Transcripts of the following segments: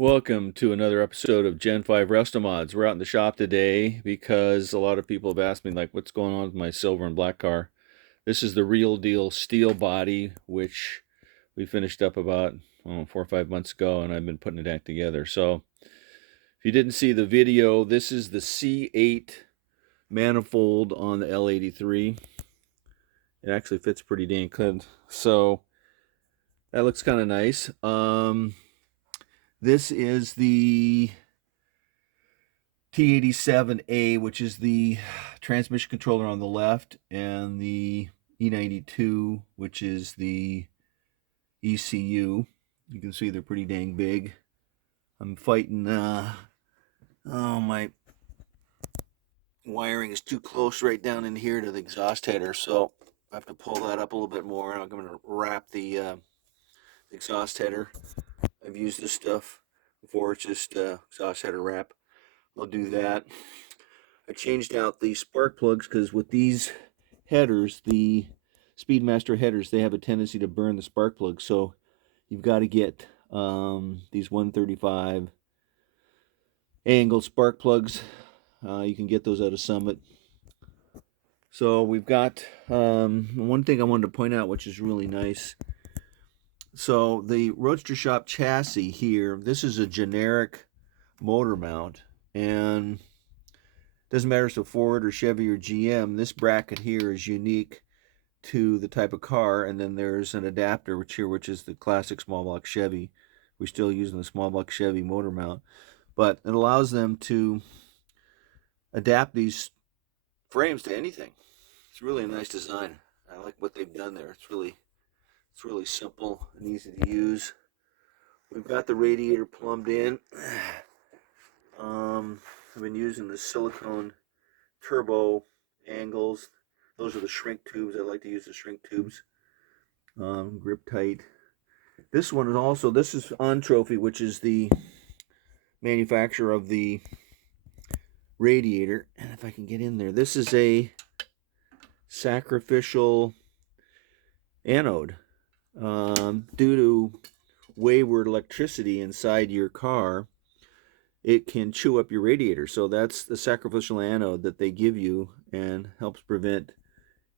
Welcome to another episode of Gen 5 Restomods. We're out in the shop today because a lot of people have asked me, like, what's going on with my silver and black car. This is the real deal steel body, which we finished up about 4 or 5 months ago, and I've been putting it back together. So if you didn't see the video, this is the C8 manifold on the L83. It actually fits pretty dang good. So that looks kind of nice. This is the T87A, which is the transmission controller on the left, and the E92, which is the ECU. You can see they're pretty dang big. I'm fighting, my wiring is too close right down in here to the exhaust header, so I have to pull that up a little bit more. I'm going to wrap the exhaust header. I've used this stuff before. It's just exhaust header wrap. I'll do that. I changed out the spark plugs because with these headers, the Speedmaster headers, they have a tendency to burn the spark plugs. So you've got to get these 135 angle spark plugs. You can get those out of Summit. So we've got one thing I wanted to point out, which is really nice. So the Roadster Shop chassis here, this is a generic motor mount, and doesn't matter if it's a Ford or Chevy or GM, this bracket here is unique to the type of car. And then there's an adapter which is the classic small block Chevy. We're still using the small block Chevy motor mount, but it allows them to adapt these frames to anything. It's really a nice design. I like what they've done there. It's really simple and easy to use. We've got the radiator plumbed in. I've been using the silicone turbo angles. Those are the shrink tubes. I like to use the shrink tubes. Grip tight. This one is this is On Trophy, which is the manufacturer of the radiator. And if I can get in there, this is a sacrificial anode. Due to wayward electricity inside your car, it can chew up your radiator. So that's the sacrificial anode that they give you and helps prevent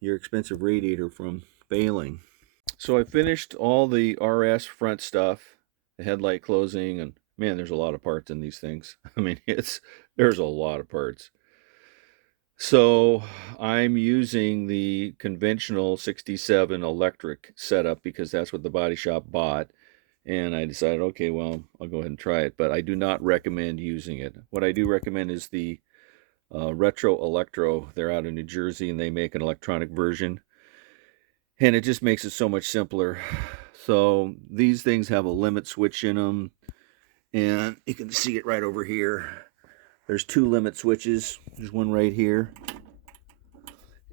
your expensive radiator from failing. So I finished all the RS front stuff, the headlight closing, and man, there's a lot of parts in these things. I mean, there's a lot of parts. So I'm using the conventional 67 electric setup because that's what the body shop bought. And I decided, okay, well, I'll go ahead and try it. But I do not recommend using it. What I do recommend is the Retro Electro. They're out of New Jersey, and they make an electronic version. And it just makes it so much simpler. So these things have a limit switch in them. And you can see it right over here. There's two limit switches. There's one right here.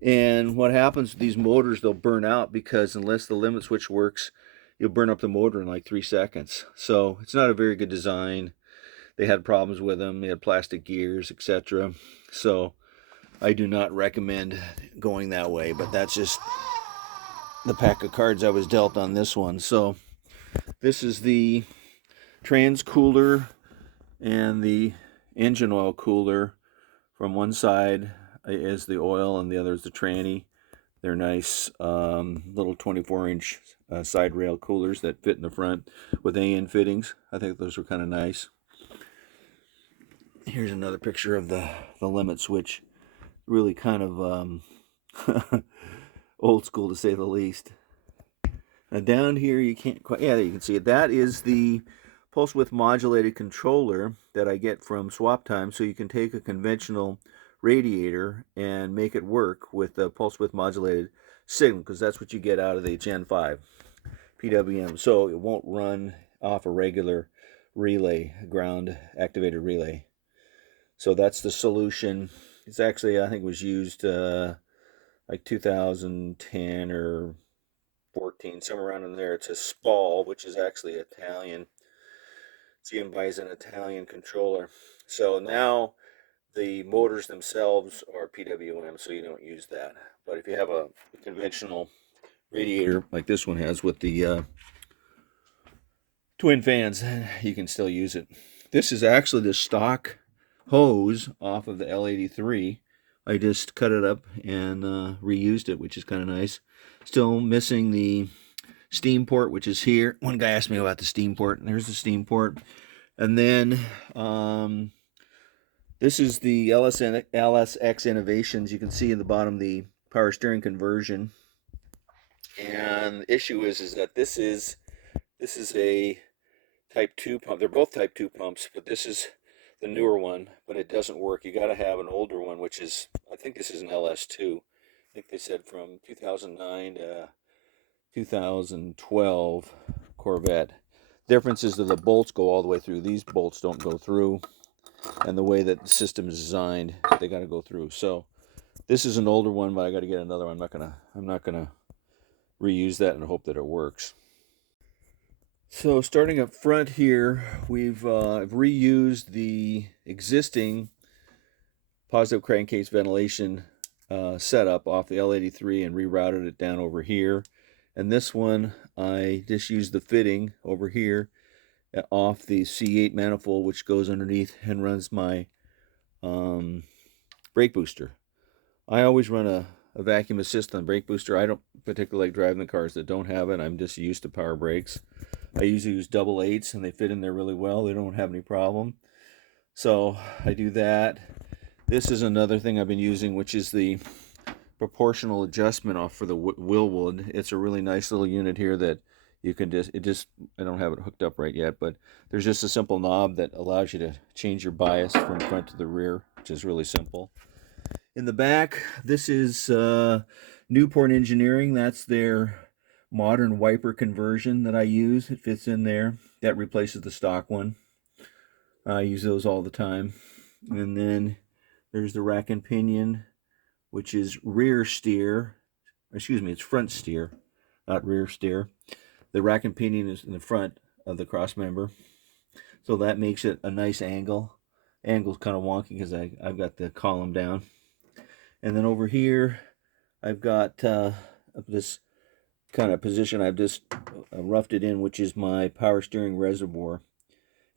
And what happens with these motors, they'll burn out because unless the limit switch works, you'll burn up the motor in like 3 seconds. So it's not a very good design. They had problems with them. They had plastic gears, etc. So I do not recommend going that way, but that's just the pack of cards I was dealt on this one. So this is the trans cooler and the engine oil cooler. From one side is the oil and the other is the tranny. They're nice little 24-inch side rail coolers that fit in the front with AN fittings. I think those are kind of nice. Here's another picture of the limit switch. Really kind of old school to say the least. Now down here you can't quite, yeah, there you can see it. That is the pulse width modulated controller that I get from Swap Time. So you can take a conventional radiator and make it work with the pulse width modulated signal, because that's what you get out of the Gen 5 PWM. So it won't run off a regular relay, ground activated relay. So that's the solution. It's actually, I think it was used like 2010 or 14, somewhere around in there. It's a Spal, which is actually Italian. GM buys an Italian controller. So now the motors themselves are PWM, so you don't use that. But if you have a conventional radiator like this one has with the twin fans, you can still use it. This is actually the stock hose off of the L83. I just cut it up and reused it, which is kind of nice. Still missing the steam port, which is here. One guy asked me about the steam port, and there's the steam port. And then this is the LSX Innovations. You can see in the bottom the power steering conversion. And the issue is that this is a Type 2 pump. They're both Type 2 pumps, but this is the newer one, but it doesn't work. You got to have an older one, which is, I think this is an LS2. I think they said from 2009 to 2012 Corvette. Difference is that the bolts go all the way through. These bolts don't go through, and the way that the system is designed, they got to go through. So this is an older one, but I got to get another one. I'm not gonna reuse that and hope that it works. So starting up front here, we've reused the existing positive crankcase ventilation setup off the L83 and rerouted it down over here. And this one, I just used the fitting over here off the C8 manifold, which goes underneath and runs my brake booster. I always run a vacuum assist on brake booster. I don't particularly like driving the cars that don't have it. I'm just used to power brakes. I usually use double eights, and they fit in there really well. They don't have any problem. So I do that. This is another thing I've been using, which is the proportional adjustment off for the Willwood. It's a really nice little unit here that you can I don't have it hooked up right yet, but there's just a simple knob that allows you to change your bias from front to the rear, which is really simple. In the back, this is Newport Engineering. That's their modern wiper conversion that I use. It fits in there. That replaces the stock one. I use those all the time. And then there's the rack and pinion, which is rear steer. Excuse me, it's front steer, not rear steer. The rack and pinion is in the front of the cross member, so that makes it a nice angle. Angle's kind of wonky because I've got the column down. And then over here, I've got this kind of position I've just roughed it in, which is my power steering reservoir.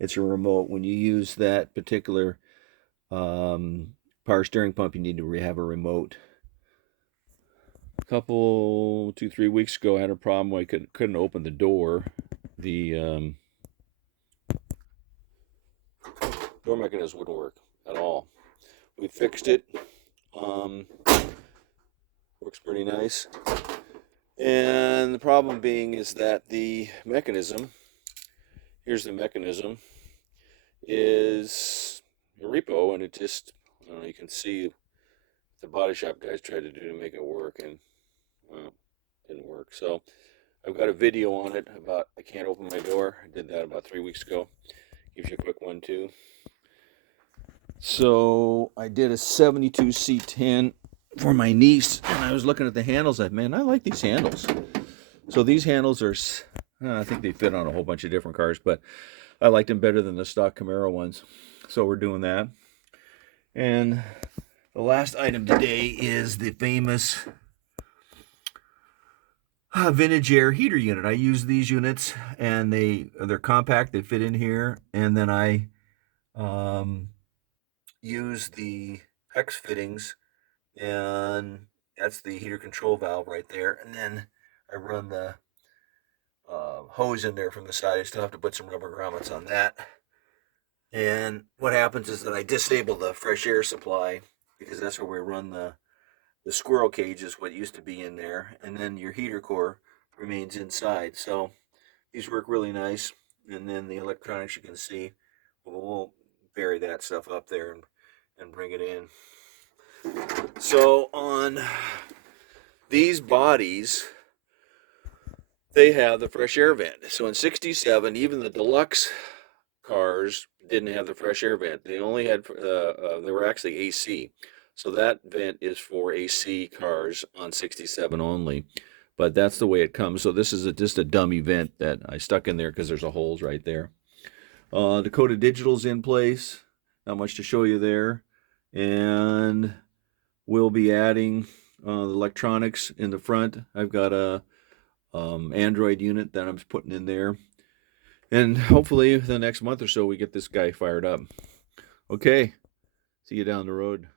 It's a remote. When you use that particular power steering pump, you need to have a remote. A couple, 2-3 weeks ago, I had a problem where I couldn't open the door. The door mechanism wouldn't work at all. We fixed it. Works pretty nice. And the problem being is that the mechanism, here's the mechanism, is a repo, and it just, I don't know, you can see the body shop guys tried to do to make it work, and well, didn't work. So I've got a video on it about I can't open my door. I did that about 3 weeks ago. Gives you a quick one too. So I did a 72 C10 for my niece, and I was looking at the handles. Man, I like these handles. So these handles are, I think they fit on a whole bunch of different cars, but I liked them better than the stock Camaro ones. So we're doing that. And the last item today is the famous vintage air heater unit. I use these units, and they're compact. They fit in here, and then I use the hex fittings, and that's the heater control valve right there. And then I run the hose in there from the side. I still have to put some rubber grommets on that. And what happens is that I disable the fresh air supply, because that's where we run the squirrel cage is what used to be in there, and then your heater core remains inside. So these work really nice. And then the electronics, you can see, we'll bury that stuff up there and bring it in. So on these bodies, they have the fresh air vent. So in 67, even the deluxe cars didn't have the fresh air vent. They only had, they were actually AC. So that vent is for AC cars on 67 only. But that's the way it comes. So this is just a dummy vent that I stuck in there because there's a holes right there. Dakota Digital's in place. Not much to show you there. And we'll be adding the electronics in the front. I've got a Android unit that I'm putting in there. And hopefully the next month or so we get this guy fired up. Okay, see you down the road.